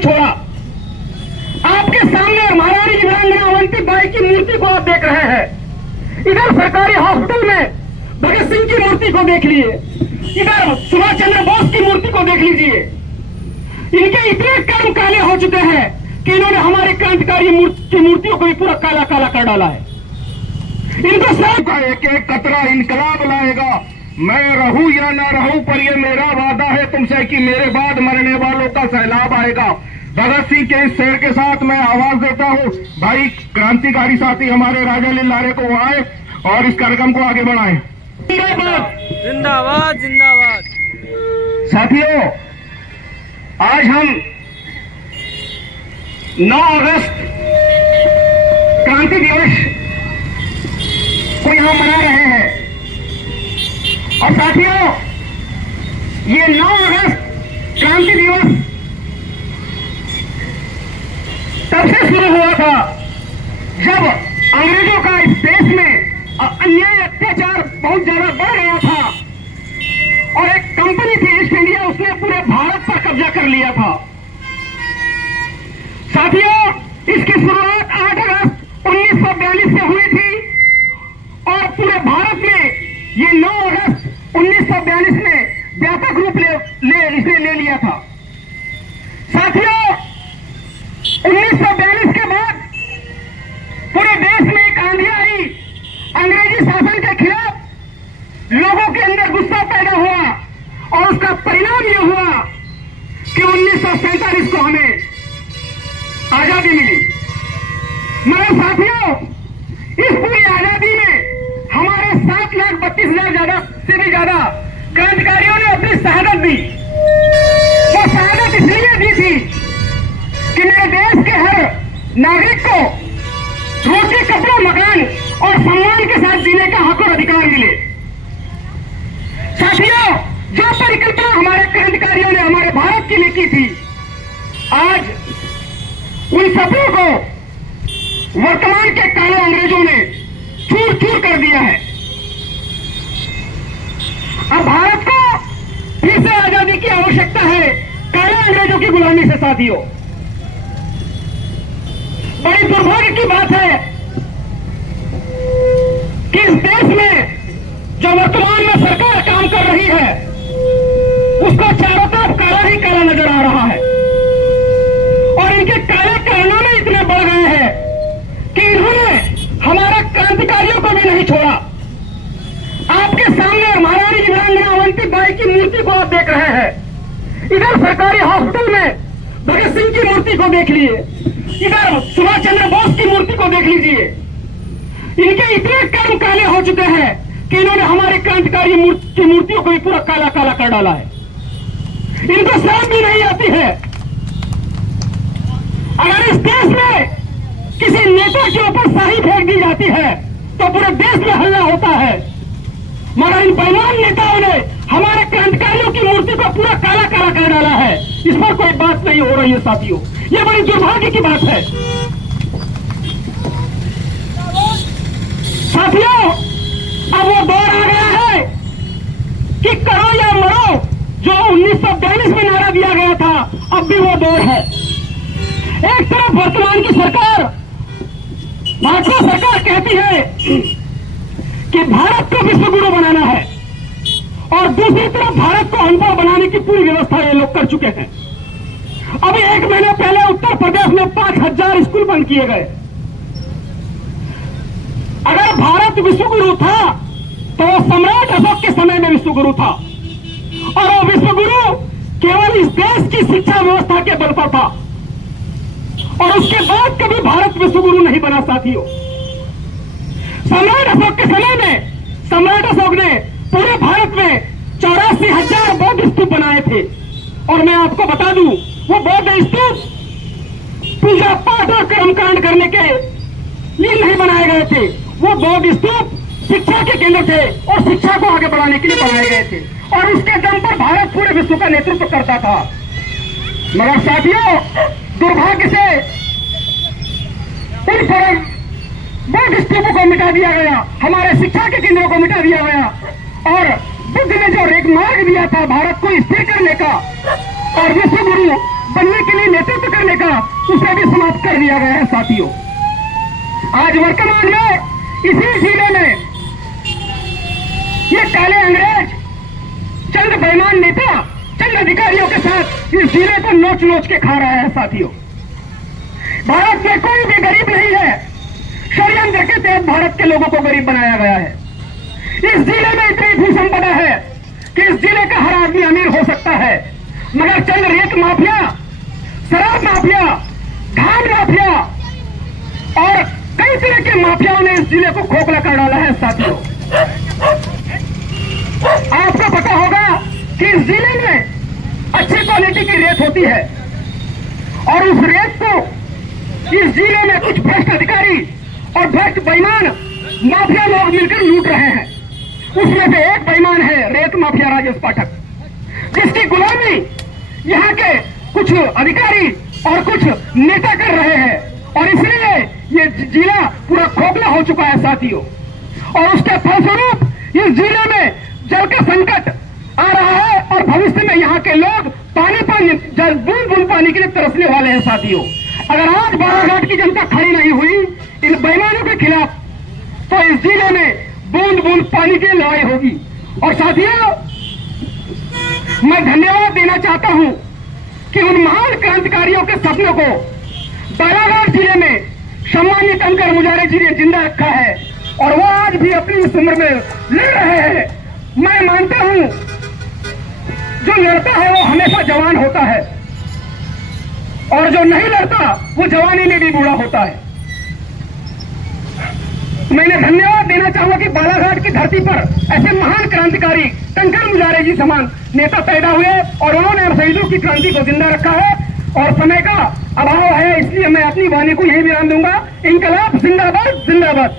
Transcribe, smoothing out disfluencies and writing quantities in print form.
छोड़ा। आपके सामने महारानी वीरांगना अवंतीबाई की मूर्ति को आप देख रहे हैं। इधर सरकारी हॉस्पिटल में भगत सिंह की मूर्ति को देख लिए, इधर सुभाष चंद्र बोस की मूर्ति को देख लीजिए। इनके इतने कर्म काले हो चुके हैं कि इन्होंने हमारे क्रांतिकारी मूर्तियों को भी पूरा काला काला कर डाला है। इनको सब का एक एक कतरा इनकलाब लाएगा। मैं रहूं या ना रहूं, पर ये मेरा वादा है तुमसे कि मेरे बाद मरने वालों का सैलाब आएगा। भगत सिंह के इस शेर के साथ मैं आवाज देता हूं, भाई क्रांतिकारी साथी हमारे राजा लिल्लारे को आए और इस कार्यक्रम को आगे बढ़ाएं। जिंदाबाद जिंदाबाद। साथियों, आज हम 9 अगस्त क्रांति दिवस को यहां मना रहे हैं। और साथियों, ये 9 अगस्त क्रांति दिवस तब से शुरू हुआ था जब अंग्रेजों का इस देश में अन्याय अत्याचार बहुत ज्यादा बढ़ गया था और एक कंपनी थी ईस्ट इंडिया, उसने पूरे भारत पर कब्जा कर लिया था। साथियों, इसकी शुरुआत 8 अगस्त 1942 से हुई थी और पूरे भारत में ये 9 अगस्त 1942 में व्यापक रूप इसने ले लिया था। साथियों, 1942 के बाद पूरे देश में एक आंधी आई। अंग्रेजी शासन के खिलाफ लोगों के अंदर गुस्सा पैदा हुआ और उसका परिणाम यह हुआ कि 1947 को हमें आजादी मिली। मगर साथियों, इस पूरी आजादी में हमारे 7,32,000 से भी ज्यादा क्रांतिकारियों ने अपनी शहादत दी। वो शहादत इसलिए दी थी कि मेरे देश के हर नागरिक को रोटी, कपड़ा, मकान और सम्मान के साथ जीने का हक और अधिकार मिले। साथियों, जो परिकल्पना हमारे क्रांतिकारियों ने हमारे भारत के लिए की थी, आज उन सपनों को वर्तमान के काले अंग्रेजों ने चूर चूर कर दिया है। अब भारत को फिर से आजादी की आवश्यकता है काले अंग्रेजों की गुलामी से। साथियों, बड़ी दुर्भाग्य की बात है कि इस देश में जो वर्तमान में सरकार काम कर रही है उसको चारों तरफ काला ही काला नजर आ रहा है और इनके काले कारनामे इतने बढ़ गए हैं कि इन्होंने हमारे क्रांतिकारियों को भी नहीं छोड़ा। आपके सामने महारानी वीरांगना अवंतीबाई की मूर्ति को आप देख रहे हैं। इधर सरकारी हॉस्पिटल में भगत सिंह की मूर्ति को देख लिए, इधर सुभाष चंद्र बोस की मूर्ति को देख लीजिए। इनके इतने कर्म काले हो चुके हैं कि इन्होंने हमारे क्रांतिकारी मूर्तियों को भी पूरा काला काला कर डाला है। इनको शर्म भी नहीं आती है। अगर इस देश में किसी नेता के ऊपर शाही फेंक दी जाती है तो पूरे देश में हल्ला होता है, मगर इन बेईमान नेताओं ने हमारे क्रांतिकारियों की मूर्ति को पूरा काला काला कर डाला है। इस पर कोई बात नहीं हो रही है। साथियों, ये बड़ी दुर्भाग्य की बात है। साथियों, अब वो दौर आ गया है कि करो या मरो, जो 1942 में नारा दिया गया था, अब भी वो दौर है। एक तरफ वर्तमान की सरकार, भाजपा सरकार कहती है कि भारत को विश्व गुरु बनाना है और दूसरी तरफ भारत को अनपढ़ बनाने की पूरी व्यवस्था ये लोग कर चुके हैं। अभी 1 महीने पहले उत्तर प्रदेश में 5,000 स्कूल बंद किए गए। अगर भारत विश्वगुरु था तो वो सम्राट अशोक के समय में विश्वगुरु था और वो विश्वगुरु केवल इस देश की शिक्षा व्यवस्था के बल पर था और उसके बाद कभी भारत विश्वगुरु नहीं बना। साथियों, सम्राट अशोक के समय में सम्राट अशोक ने पूरे भारत में 84,000 बौद्ध स्तूप बनाए थे और मैं आपको बता दूं, वो बौद्ध स्तूप पूजा पाठ और कर्मकांड करने के लिए नहीं बनाए गए थे। वो बौद्ध स्तूप शिक्षा के केंद्र थे और शिक्षा को आगे बढ़ाने के लिए बनाए गए थे और उसके दम पर भारत पूरे विश्व का नेतृत्व करता था। मगर साथियों, दुर्भाग्य से इन पर बौद्ध स्तूपों को मिटा दिया गया, हमारे शिक्षा के केंद्रों को मिटा दिया गया और बुद्ध ने जो एक मार्ग दिया था भारत को स्थिर करने का और विश्व गुरु बनने के लिए नेतृत्व करने का उसे भी समाप्त कर दिया गया है साथियों। आज वर्तमान में इसी जिले में ये काले अंग्रेज चंद बेईमान नेता चंद अधिकारियों के साथ इस जिले को नोच नोच के खा रहा है साथियों। भारत में कोई भी गरीब नहीं है, षड्यंत्र के तहत भारत के लोगों को गरीब बनाया गया है। इस जिले में इतनी भू संपदा है कि इस जिले का हर आदमी अमीर हो सकता है, मगर चंद रेत माफिया, शराब माफिया, धान माफिया और कई तरह के माफियाओं ने इस जिले को खोखला कर डाला है साथियों। आपको पता होगा कि इस जिले में अच्छी क्वालिटी की रेत होती है और उस रेत को इस जिले में कुछ भ्रष्ट अधिकारी और भ्रष्ट बेईमान माफिया लोग मिलकर लूट रहे हैं। उसमें से एक बेईमान है रेत माफिया राजेश पाठक, जिसकी गुलामी यहाँ के कुछ अधिकारी और कुछ नेता कर रहे हैं और इसलिए ये जिला पूरा खोखला हो चुका है साथियों। और उसके फलस्वरूप इस जिले में जल का संकट आ रहा है और भविष्य में यहाँ के लोग बूंद बूंद पानी के लिए तरसने वाले हैं साथियों। अगर आज बालाघाट की जनता खड़ी नहीं हुई इन बेईमानों के खिलाफ तो इस जिले में बूंद बूंद पानी की लड़ाई होगी। और साथियों, मैं धन्यवाद देना चाहता हूं कि उन महान क्रांतिकारियों के सपनों को बालाघाट जिले में सम्मानित अंकर मुजारे जी ने जिंदा रखा है और वो आज भी अपनी इस उम्र में लड़ रहे हैं। मैं मानता हूं जो लड़ता है वो हमेशा जवान होता है और जो नहीं लड़ता वो जवानी में भी बूढ़ा होता है। मैंने धन्यवाद देना चाहूंगा कि बालाघाट की धरती पर ऐसे महान क्रांतिकारी टंकर मुजारे जी समान नेता पैदा हुए और उन्होंने शहीदों की क्रांति को जिंदा रखा है। और समय का अभाव है, इसलिए मैं अपनी वाणी को यही विराम दूंगा। इंकलाब जिंदाबाद जिंदाबाद।